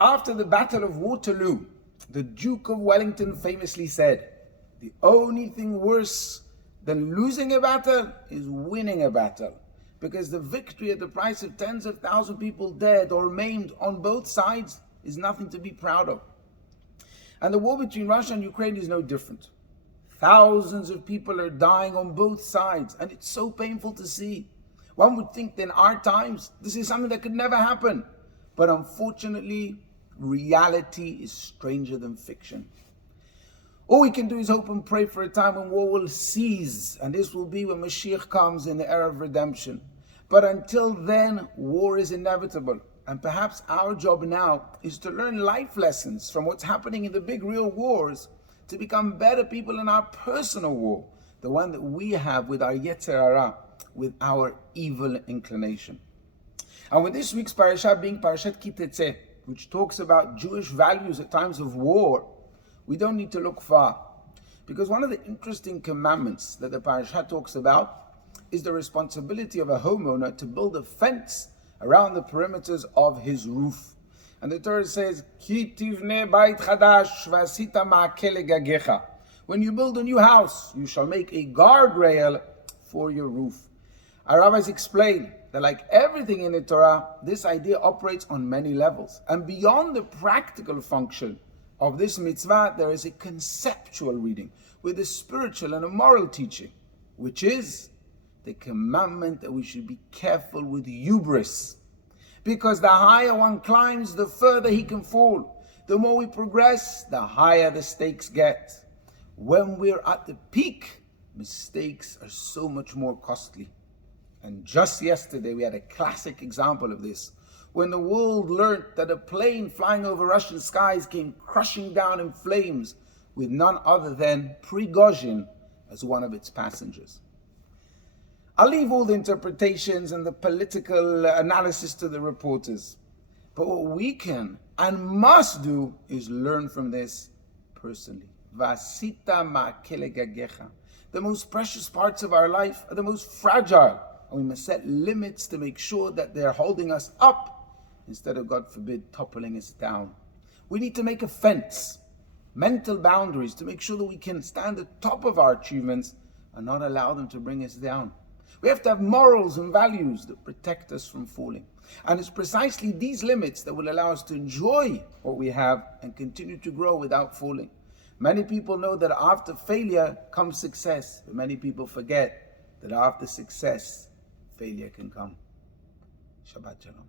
After the Battle of Waterloo, the Duke of Wellington famously said, "The only thing worse than losing a battle is winning a battle, because the victory at the price of tens of thousands of people dead or maimed on both sides is nothing to be proud of." And the war between Russia and Ukraine is no different. Thousands of people are dying on both sides, and it's so painful to see. One would think that in our times, this is something that could never happen. But unfortunately, reality is stranger than fiction. All we can do is hope and pray for a time when war will cease, and this will be when Mashiach comes in the era of redemption. But until then, war is inevitable. And perhaps our job now is to learn life lessons from what's happening in the big real wars to become better people in our personal war, the one that we have with our Yetzer Hara, with our evil inclination. And with this week's parasha being Parashat Ki Tetze, which talks about Jewish values at times of war, we don't need to look far. Because one of the interesting commandments that the parasha talks about is the responsibility of a homeowner to build a fence around the perimeters of his roof. And the Torah says, "Ki tivne bait chadash v'asita ma'akel legagecha." When you build a new house, you shall make a guardrail for your roof. Our rabbis explain that like everything in the Torah, this idea operates on many levels. And beyond the practical function of this mitzvah, there is a conceptual reading with a spiritual and a moral teaching, which is the commandment that we should be careful with hubris. Because the higher one climbs, the further he can fall. The more we progress, the higher the stakes get. When we're at the peak, mistakes are so much more costly. And just yesterday, we had a classic example of this, when the world learned that a plane flying over Russian skies came crushing down in flames with none other than Prigozhin as one of its passengers. I'll leave all the interpretations and the political analysis to the reporters. But what we can and must do is learn from this personally. Vasita ma'akele gagecha. The most precious parts of our life are the most fragile. And we must set limits to make sure that they're holding us up instead of, God forbid, toppling us down. We need to make a fence, mental boundaries, to make sure that we can stand at the top of our achievements and not allow them to bring us down. We have to have morals and values that protect us from falling. And it's precisely these limits that will allow us to enjoy what we have and continue to grow without falling. Many people know that after failure comes success, but many people forget that after success, failure can come. Shabbat Shalom.